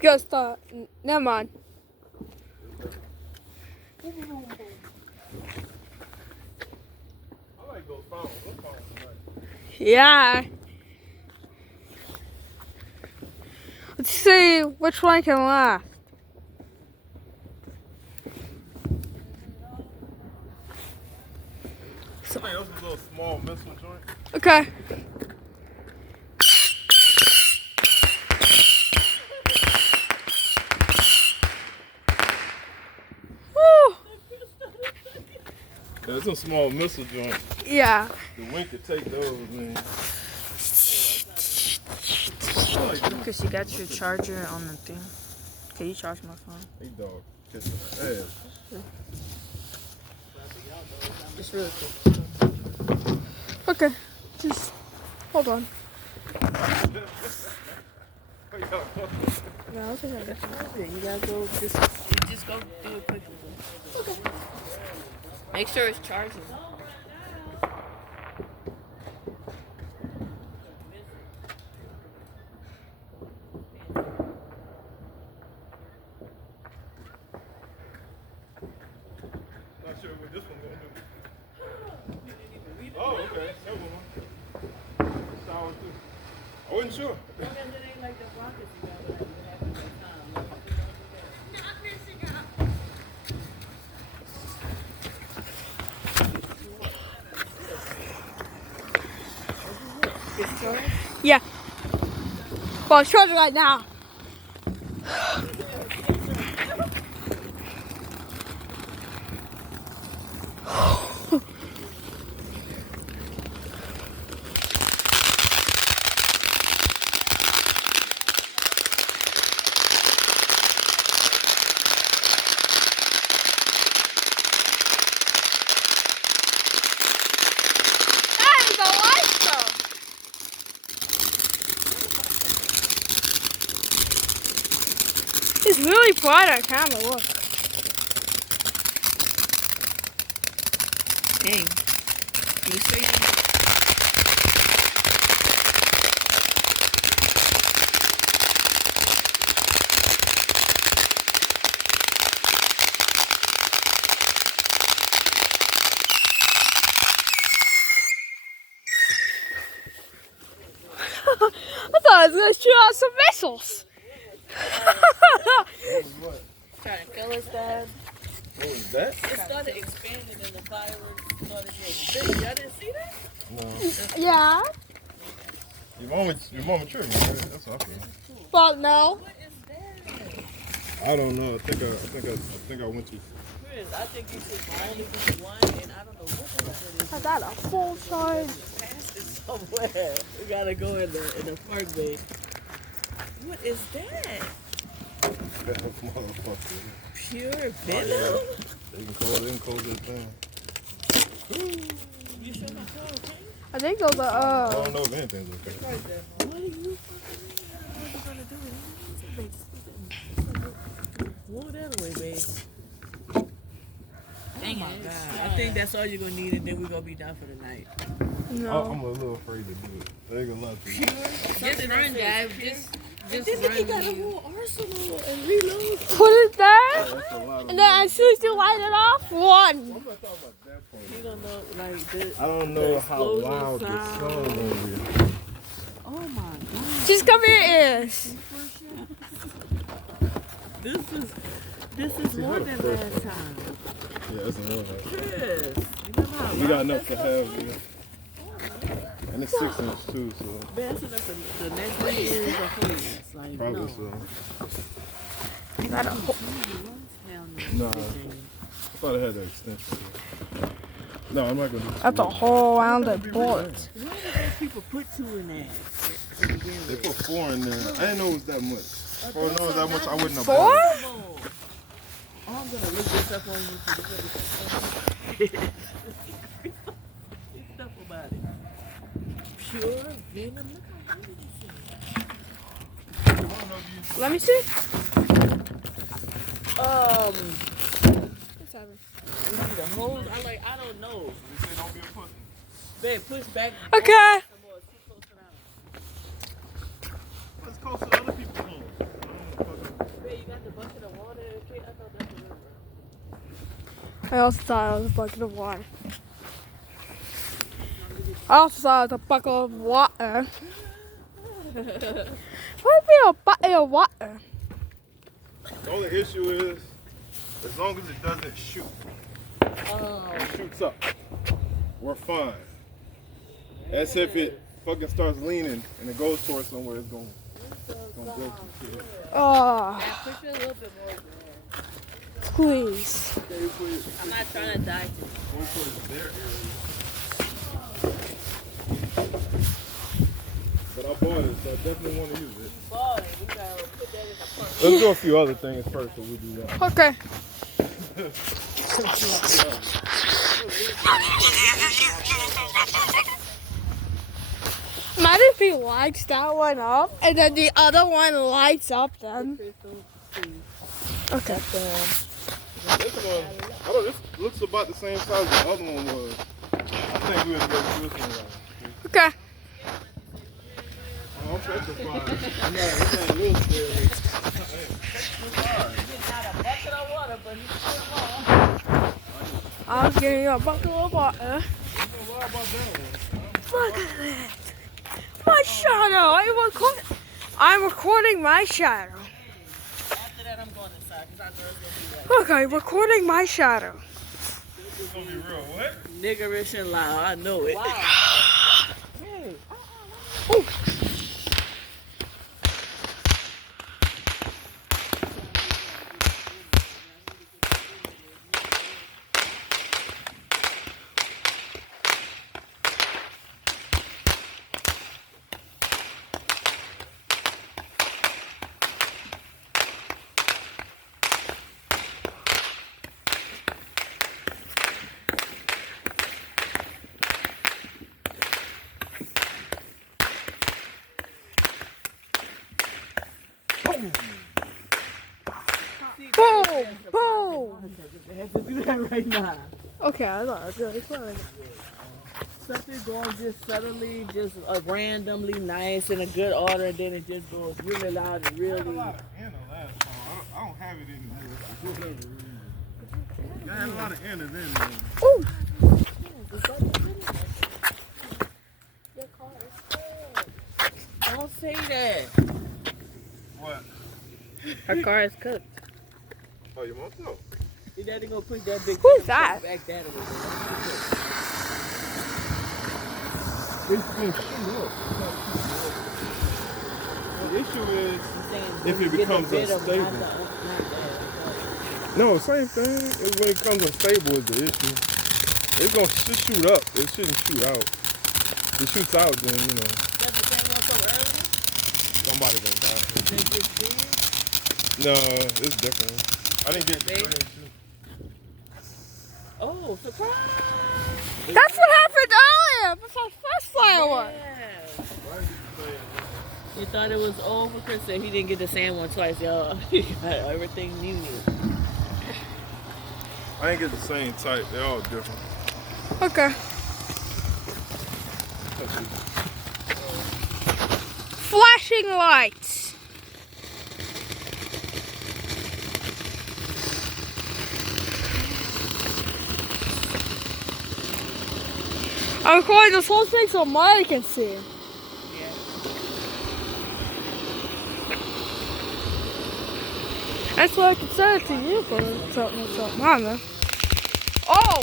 go start. Never mind. I like those phones. Those phones are nice. Yeah. Let's see which one can last. I think that's a little small missile joint. Okay. Woo. Yeah, it's a small missile joint. Yeah. The Wink could take those, man. Because you got your charger on the thing. Can you charge my phone? Hey, dog. Kiss my ass. It's really cool. Okay. Just hold on. No, I think I got you. You gotta go just go do it quickly. Okay. Make sure it's charging. Not sure what this one gonna do. Oh, okay. That one. Sour too. I wasn't sure. Yeah. Well, it's charging right now. That is a light show. It's really bright on camera. Look. Dang. Can you say that? I thought I was gonna shoot out some missiles. What was what? Trying to kill us, Dad. What was that? It started expanding and the fireworks started getting big. Y'all didn't see that? No. Yeah. Your mama tripping. That's what I feel. Well, no. What is that? I don't know. I think I went to. Chris, I think you should only do one, and I don't know what the hell it is. I got a full charge. Past it somewhere. We gotta go in the park bay. What is that? That motherfucker. Pure venom? They can close that thing. You sure my car okay? I think those I are. don't know if anything's okay. What are you fucking mean? What are you gonna do? Move that away, babe. Oh my god. I think that's all you're gonna need, and then we're gonna be done for the night. No. I'm a little afraid to do it. I ain't gonna lie to you. Just run, Dad. Just He got a whole arsenal and reload. Put it there, That's a lot of and then as soon as you light it off, one. I'm not talking about that part. You don't know, like, this. I don't know how explosion loud the sound. sound over here. Oh my god. Just cover your ears. This is more than last time. Yeah, that's a lot. Chris, you know how We got loud enough to that have, stuff yeah. And it's 6 inch too, so is? That's enough for the next 3 years or 4 years. Like, probably no. so. Got a whole. Hell Nah. no. I thought it had an extension. No, I'm not gonna do this. That's a whole round of bullets. Why did those people put 2 in there? They put 4 in there. I didn't know it was that much. If I known it was that much, I wouldn't have 4? bought it. Oh, I'm gonna look this up on YouTube. Stuff about it. Pure venom. Let me see. We need a hose. I don't know. You say don't be a pussy. Babe, push back. Okay. Some more. Too close to that. Let's close to other people's homes. I don't know what the fuck I also thought it was a bucket of water. I also thought it was a bucket of water. What would be a bucket of water? The only issue is, as long as it doesn't shoot, it shoots up, we're fine. That's if it fucking starts leaning and it goes towards somewhere, it's going to go to shit. Oh, Push it a little bit more. please. Okay, please. I'm not trying to die. Going towards their area. But I bought it, so I definitely want to use it. Boy, we gotta put that in the front. Let's do a few other things first, so we do that. Okay. Imagine if he lights that one up and then the other one lights up then. Okay. This one, I don't know, this looks about the same size as the other one was. I think we'll go to this one. Okay. Oh, I'm petrified. No, this ain't real scary. I was getting a bucket of water. What about that Look at it. My shadow. I'm recording my shadow. After that, I'm going inside because our girl's gonna be like, Okay, recording my shadow. This is gonna be real. What? niggerish and loud. I know it. Wow. Boom! Boom! I have to do that right now. Okay, I thought it was really fun. Something going just suddenly, just randomly nice in a good order, and then it just goes really loud and I had a really. lot of N the last song. I don't have it anymore for whatever reason. I had a lot of N in there. Ooh! Don't say that. What? Her car is cooked. Oh, your mom? No. Your daddy gonna push that big Who's damn that? truck back that way. It's going to shoot up. The issue is, if it becomes unstable. No, same thing. When it comes unstable is the issue. It's going to shoot up. It shouldn't shoot out. If it shoots out, then, you know, That's the same one from earlier? somebody going to die. They just did? No, it's different. I didn't get it. Big? Oh, surprise! That's what happened earlier with our first firework. Yeah. He thought it was over. Chris said he didn't get the same one twice, y'all. He got everything new. I didn't get the same type. They're all different. Okay. Flashing lights. I'm recording this whole thing so Maya can see. That's why I can send it to you for something, Mama. Oh!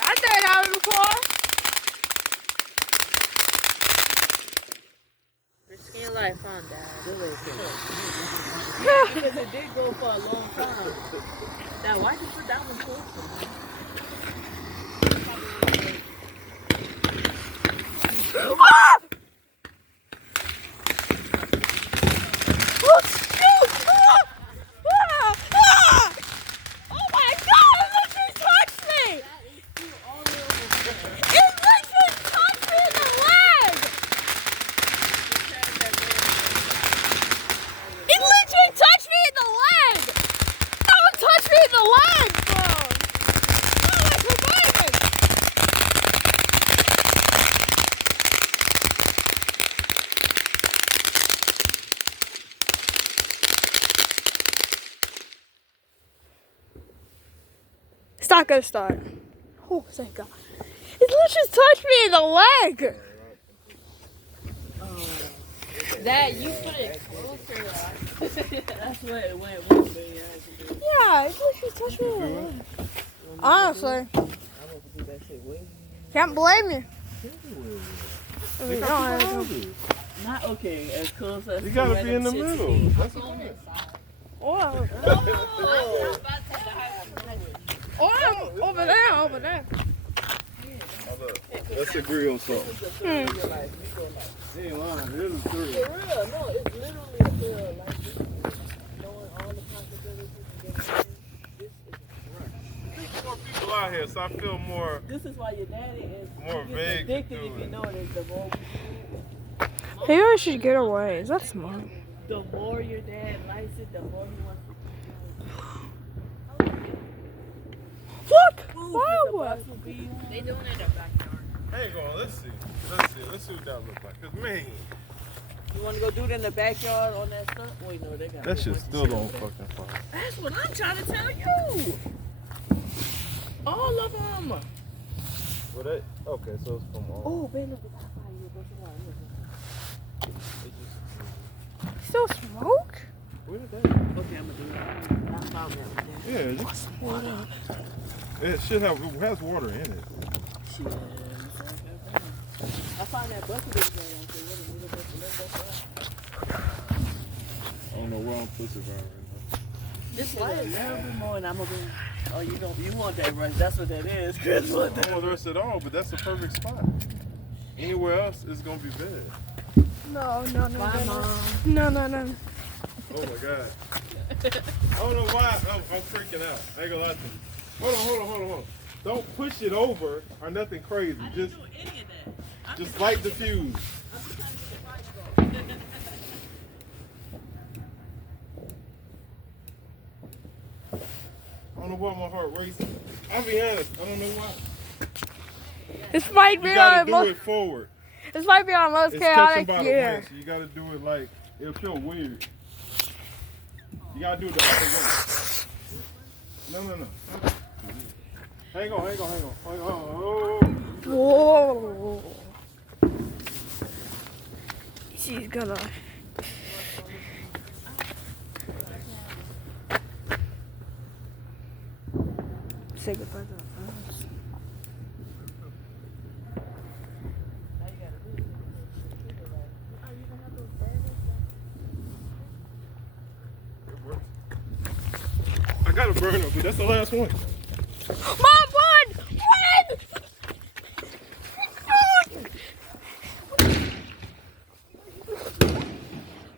That didn't happen before. Risking your life, huh, Dad? Really because it did go for a long time. Now, why did you put that one close? Ah! Oh, shoot! Ah! Ah! Ah! Oh my God! It literally touched me! It literally touched me in the leg! It literally touched me in the leg! Don't touch me in the leg, bro! It's not gonna start. Oh, thank God. It just touched me in the leg. That you put it closer. That's what it went one way. Yeah, it just touched me in the leg. Honestly. Can't blame you. I mean, no, I don't. Not okay, as close as You gotta be in the middle. That's what I'm Or I'm over there, over there. Let's agree on something. For real, no, it's literally a bill like this. Knowing all the possibilities of There's more people out here, so I feel more. this is why your daddy is More vague addicted to if you it. know it. Maybe I should get away. Is that smart? The more your dad likes it, the more he wants Look! to Fireworks! They doing it in the backyard. Hang on, let's see what that look like. Cause man, You want to go do it in the backyard on that stuff? Wait, no, they got that shit still don't fucking fire. That's what I'm trying to tell you. All of them. Well, that okay, so it's from all. Oh, baby, look at that fire. Still smoke? Where did that? Okay, I'm gonna do that. That's all good. Yeah, it should have. It has water in it. Shit. I find that bucket is going on. So what a little bit of I don't know where I'm pussy right now. this light is a little bit more, and I'm gonna be. Oh, you want that rush? That's what that is. Chris, what I don't want the rest at all, but that's the perfect spot. Anywhere else, it's gonna be bad. No. Bye, Mom. No. Oh my god. I don't know why I'm freaking out. I ain't gonna lie to you. Hold on. Don't push it over or nothing crazy. Just light the fuse. I don't know why my heart racing. I'll be honest, I don't know why. This might be You gotta our do most. it forward. This might be our most It's catching chaotic by the year. wind, so you gotta do it like, it'll feel weird. You gotta do it the other way. No. Hang on. Oh. Whoa. She's gonna. Say goodbye to the friends. I got a burner, but that's the last one. Mom, run!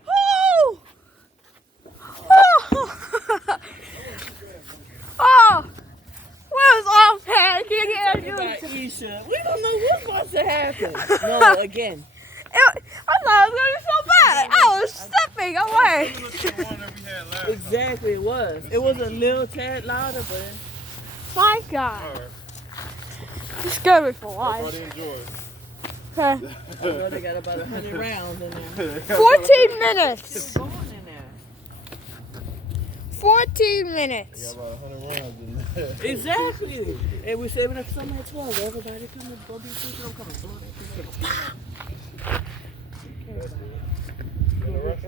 Oh! Oh! Where's all panicking? Isha, we don't know what's supposed to happen. No, again. I thought it was gonna be so bad. I was stepping away. Exactly, it was. It was a little tad louder, but My God, Alright, you scared me for everybody life. enjoy. Okay. I know they got about 100 rounds in there. 14 minutes. Going in there. 14 minutes. Got about 100 rounds in there. Exactly. And we're saving up some at 12. Everybody come and go be thinking I'm coming. Blow that thing up.